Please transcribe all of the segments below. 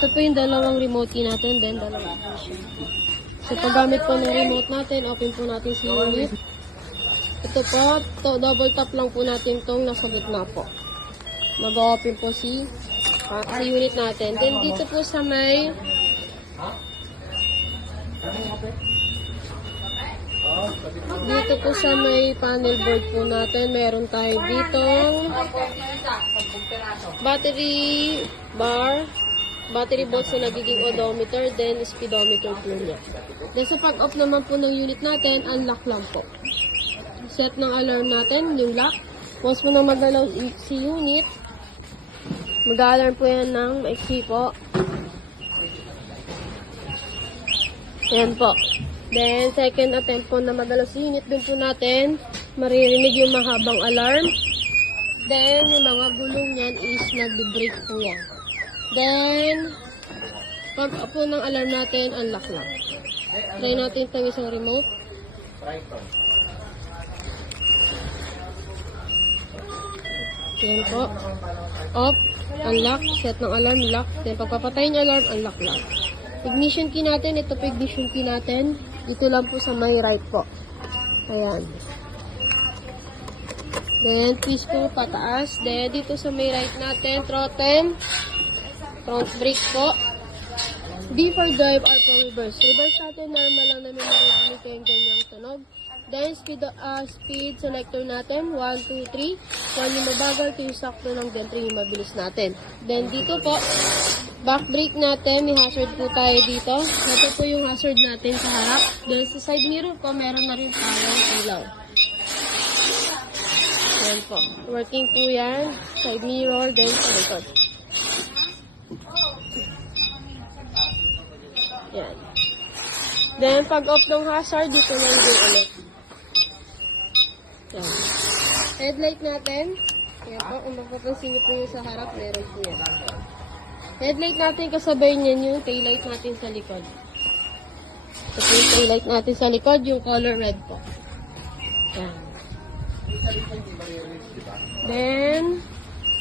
ito po yung dalawang remote key natin, then dalawang ignition. So, paggamit po ng remote natin, open po natin si unit. Ito po, double tap lang po natin itong nasa gitna po. Mag-open po si unit natin. Then, dito po sa may panel board po natin, meron tayo ditong battery bar, battery box na nagiging odometer, then speedometer po niya. Then sa pag-off naman po ng unit natin, unlock lang po. Set ng alarm natin, yung lock. Once mo na magalaw si unit, mag-alarm po yan ng maiksi po. Ayan po. Then, second attempt po na magalaw si unit, dun po natin maririnig yung mahabang alarm. Then, yung mga gulong niyan is nagbe-break po yan. Then, pag po ng alarm natin, unlock lang. Try natin itong isang remote. Yan po. Off, unlock, set ng alarm, lock. Then, pagpapatayin yung alarm, unlock lang. Ignition key natin, ito po ignition key natin. Dito lang po sa may right po. Ayan. Then, twist po pataas. Then, dito sa may right natin, throttle. Front brake po. D for drive, R for reverse. Reverse natin, normal lang namin marinig yung ganyang tunog. Then, speed selector natin, 1, 2, 3. 1 yung mabagal, 2 yung sakto lang, then 3 yung mabilis natin. Then, dito po, back brake natin, may hazard po tayo dito. Ito po yung hazard natin sa harap. Then, sa side mirror po, meron na rin tayong ilaw. Yan po. Working po yan. Side mirror, then sa likod. Yan. Then, pag off ng hazard, dito lang din ulit. Yan. Headlight natin. Yan po. Kung mapapansin niyo po yung sa harap, meron po yan. Headlight natin, kasabay niyan yung taillight natin sa likod. Ito po yung taillight natin sa likod, yung color red po. Yan. Then,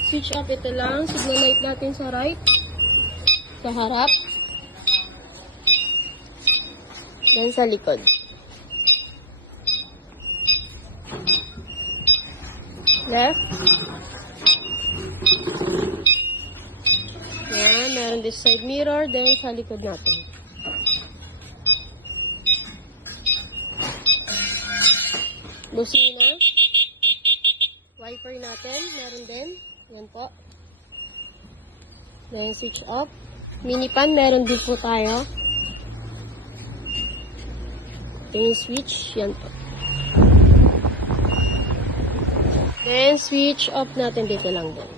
switch up ito lang. Signal light natin sa right. Sa harap. Then, sa likod. Left. Yan, meron this side mirror, then sa likod natin. Busina. Wiper natin, meron din. Yan po. Then switch off. Mini fan, meron din po tayo. Ito yung switch, yan po. Then switch off natin dito lang din.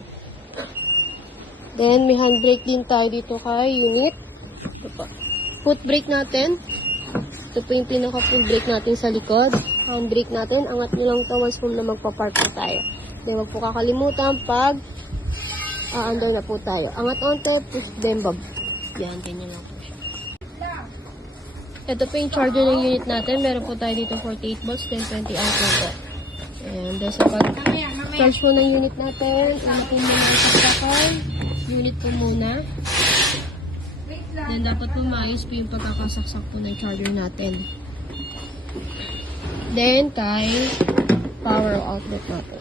Then, may handbrake din tayo dito kay unit. Ito po. Foot brake natin. Ito po yung pinaka-full brake natin sa likod. Handbrake natin. Angat nyo lang ito once po na magpa-park po tayo. Then, wag po kakalimutan pag under na po tayo. Angat onte, push then bob. Yan, ganyan lang po siya. Ito po yung charger ng unit natin. Meron po tayo dito 48 volts, then 20 ampere po. And then, sa pag-charge po ng unit natin, ano po muna ang saksakan. Unit po muna. Then, dapat po maayos po yung pagkakasaksak po ng charger natin. Then, kay power outlet natin.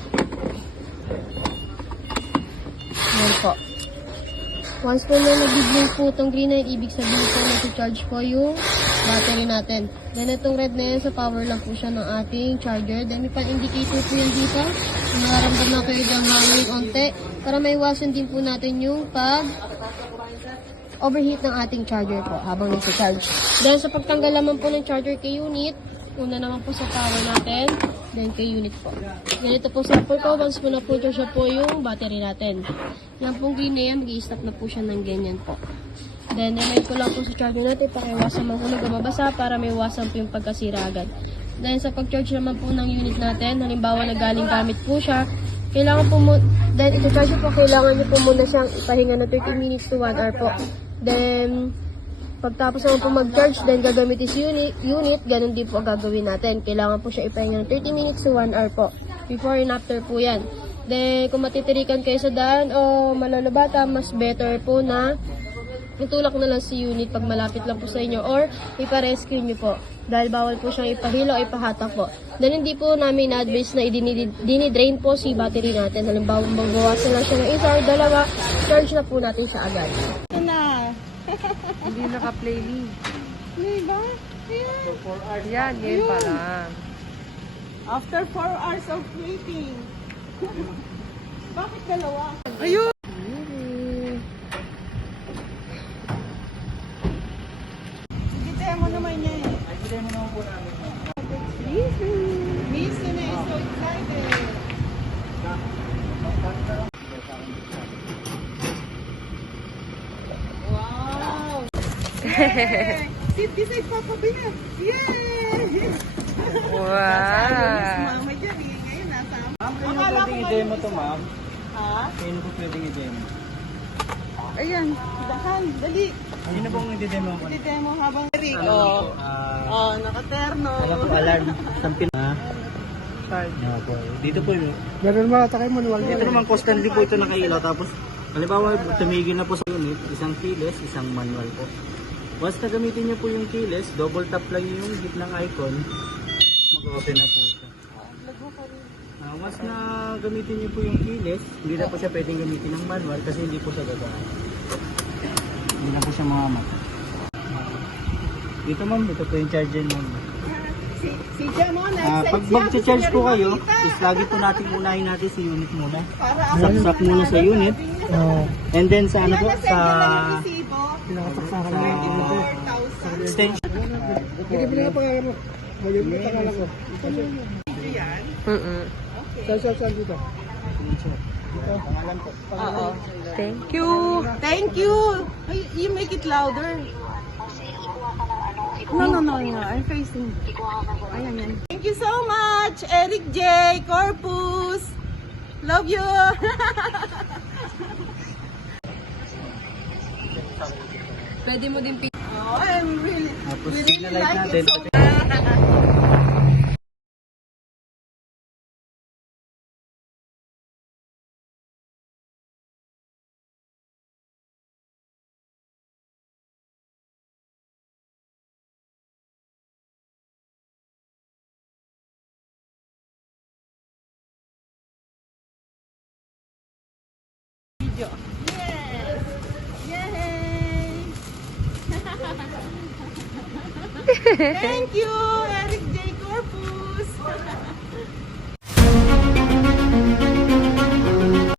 Yan po. Once po na nag-blink po itong green light, ibig sabihin po nag-charge po yung battery natin. Then, itong red na yan, sa power lang po siya ng ating charger. Then, may pan-indicator po yan dito. Nakaramdam na kayo dyan hangin onte. Para maiwasan din po natin yung overheat ng ating charger po habang nasa-charge. Then, sa pagtanggal naman po ng charger kay unit, una naman po sa power natin, then kay unit po. Ganito po sample ko, once po na po siya po yung battery natin. Yan pong green na yan, mag-i-stop na po siya ng ganyan po. Then, remind ko lang po sa charger natin, pakiwasan man po nagmabasa para may iwasan po yung pagkasira agad. Then, sa pag-charge naman po ng unit natin, halimbawa na galing gamit po siya, kailangan po mo, then ito-charge po, kailangan nyo po muna siyang ipahinga na 30 minutes to 1 hour po. Then, pagtapos naman po mag-charge, then gagamitin si unit, ganun din po ang gagawin natin. Kailangan po siya ipahinga ng 30 minutes to 1 hour po. Before and after po yan. Then, kung matitirikan kayo sa daan o malalabata, mas better po na itulak na lang sa unit pag malapit lang po sa inyo or ipa-rescue nyo po. Dahil bawal po siyang ipahilo o ipahatak po. Then hindi po namin na-advise na dinidrain po si battery natin. Halimbawa, magbawasan lang siya ng isa or dalawa, charge na po natin siya agad. Ito na. Hindi naka-play me. Diba? Ayan. So, 4 hours yan. Yan pa lang. After 4 hours of waiting. Bakit dalawa? Ayun! Sige, demo naman niya eh. Demo naman po namin. Miss na is so excited. Wow! Yay! Sit beside Papa Bina. Yay! Wow! Mama dyan eh. Ngayon nasa... Ma'am, kayo na pwedeng i-demo to, ma'am. Ha? Kayo na po pwedeng i-demo. Ayan, dahan, dali. Hindi na pong i-demo ko. Demo habang Rick. Ano Oh. po, Oh, nakaterno. wala po alarm. Sampin na. Charge. Po. Dito po yun. Ganun mga takay manual. Dito naman constantly po ito nakailaw. Tapos, halimbawa, tumigil na po sa unit, isang keyless, isang manual po. Once na gamitin niyo po yung keyless, double tap lang yung gitnang icon, mag-open na po siya. Once na gamitin niyo po yung keyless, hindi na po siya pwedeng gamitin ng manual kasi hindi po siya gagaan. Hindi na po siya mamamat. Dito ma'am, ito po yung charger ma'am. Si Jamon, Pag mag-charge po kayo, is lagi po natin unahin natin si unit muna. para Saksak muna sa unit. And then sa ano po, sa Pinakataksakan na sa yun. extension. Bili nga pa nga mo. Magiging tangalan ko. Saan dito? Oo. Thank you. Thank you. Ay, you make it louder. No. I'm facing. Ayan yan. Thank you so much, Eric J. Corpus. Love you. Pwede mo din Oh, I'm really, Tapos really signal light like natin. it so much. Yes. Yay. Thank you.